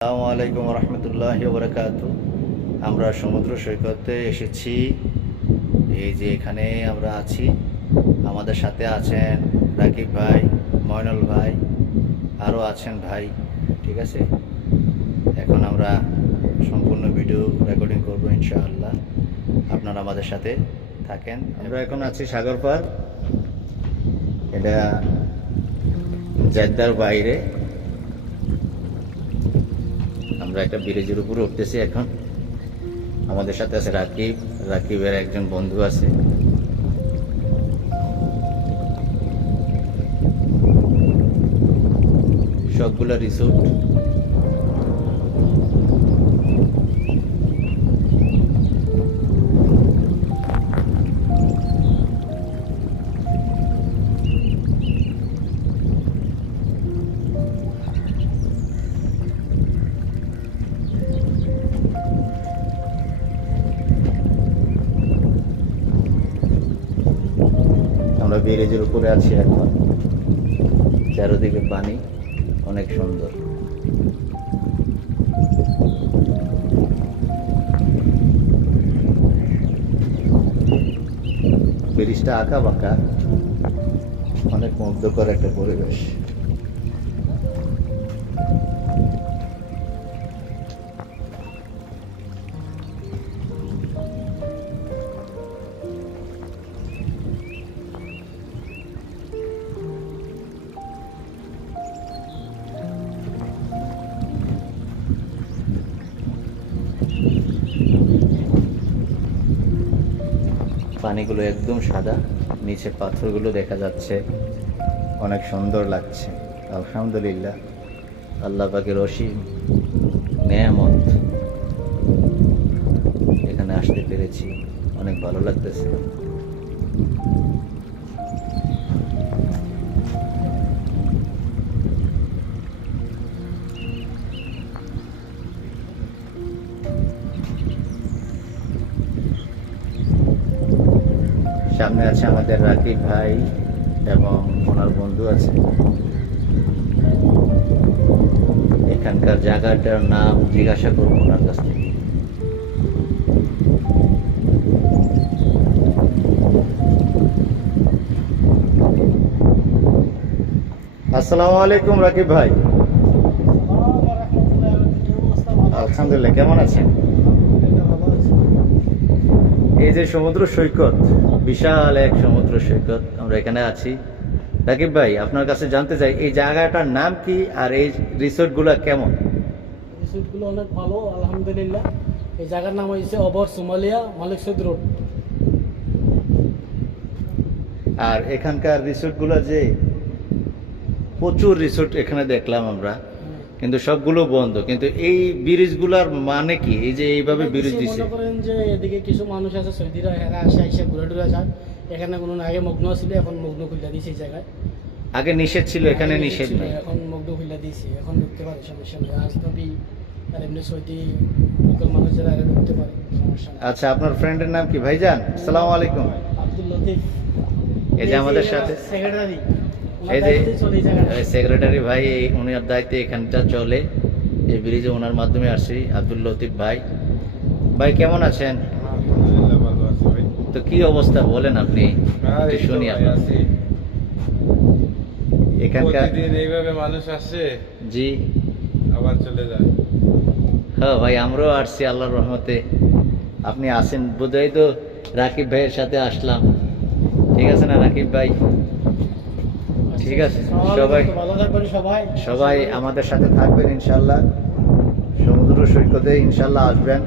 আসসালামু আলাইকুম রহমতুল্লাহ বরকাত আমরা সমুদ্র সৈকতে এসেছি। এই যে এখানে আমরা আছি। আমাদের সাথে আছেন রাকিব ভাই, ময়নুল ভাই, আরও আছেন ভাই, ঠিক আছে? এখন আমরা সম্পূর্ণ ভিডিও রেকর্ডিং করব ইনশাআল্লাহ। আপনারা আমাদের সাথে থাকেন। আমরা এখন আছি সাগরপাড় এটা জেদ্দার বাইরে। আমরা একটা ব্রিজের উপরে উঠতেছি এখন। আমাদের সাথে আছে রাকিব। রাকিবের একজন বন্ধু আছে। সবগুলা রিসোর্ট আমরা বেরেজের উপরে আছি এখন। চারোদিকে পানি, অনেক সুন্দর। ব্রিজটা আঁকা বাঁকা অনেক মুগ্ধকর একটা পরিবেশ। পানিগুলো একদম সাদা। নিচে পাথরগুলো দেখা যাচ্ছে। অনেক সুন্দর লাগছে। আলহামদুলিল্লাহ। আল্লাহ পাকের অসীম নেয়ামত। এখানে আসতে পেরেছি। অনেক ভালো লাগতেছে। সামনে আছে আমাদের রাকিব ভাই এবং ওনার বন্ধু আছে। এখানকার জায়গাটার নাম জিজ্ঞাসা করব ওনার কাছ থেকে। আসসালামু আলাইকুম রাকিব ভাই। আলহামদুলিল্লাহ কেমন আছেন? এই যে সমুদ্র সৈকত বিশাল এক সমুদ্র সৈকত আমরা এখানে আছি। রাকিব ভাই আপনার কাছে জানতে চাই এই জায়গাটার নাম কি আর এই রিসোর্টগুলো কেমন? রিসোর্টগুলো অনেক ভালো আলহামদুলিল্লাহ। এই জায়গার নাম হয়েছে অবর সোমালিয়া মালিক সৈদ রোড। আর এখানকার রিসোর্টগুলো যে প্রচুর রিসোর্ট এখানে দেখলাম আমরা। কিন্তু সবগুলো বন্ধ। কিন্তু এই ব্রিজগুলোর মানে কি? এই যে এইভাবে ব্রিজ দিছে। মনে করেন যে এদিকে কিছু মানুষ আছে সৌদিরা এরা আসে আসে ঘুরে টুরে যায়। এখানে কোনো আগে মগ্ন ছিল এখন মগ্ন খুলে দিয়েছে এই জায়গায়। আগে নিষেধ ছিল এখানে নিষেধ নেই। এখন মগ্ন খুলে দিয়েছে এখন ঢুকতে পারে সমস্যা নেই। আজ তবে আর এমনি সৌদি লোকাল মানুষ যারা এরা ঢুকতে পারে সমস্যা আচ্ছা আপনার ফ্রেন্ডের নাম কি? ভাইজান আসসালামু আলাইকুম। আব্দুল লতিফ। এই যে আমাদের সাথে। সেক্রেটারি এই যে সেক্রেটারি ভাই উনার দায়িত্বে এখানটা চলে। এই ব্রিজে ওনার মাধ্যমে আসছি আব্দুল লতিফ ভাই। ভাই কেমন আছেন? তো কি অবস্থা বলেন আপনি শুনি। এখানকার এইভাবে মানুষ আসে জি। আবার চলে যায়। হ্যাঁ ভাই আমরাও আসছি আল্লাহর রহমতে। আপনি আসেন বোধহয় তো রাকিব ভাইয়ের সাথে আসলাম। ঠিক আছে না রাকিব ভাই? ঠিক আছে? সবাই সবাই সবাই আমাদের সাথে থাকবেন ইনশাল্লাহ। সমুদ্র সৈকতে ইনশাল্লাহ আসবেন।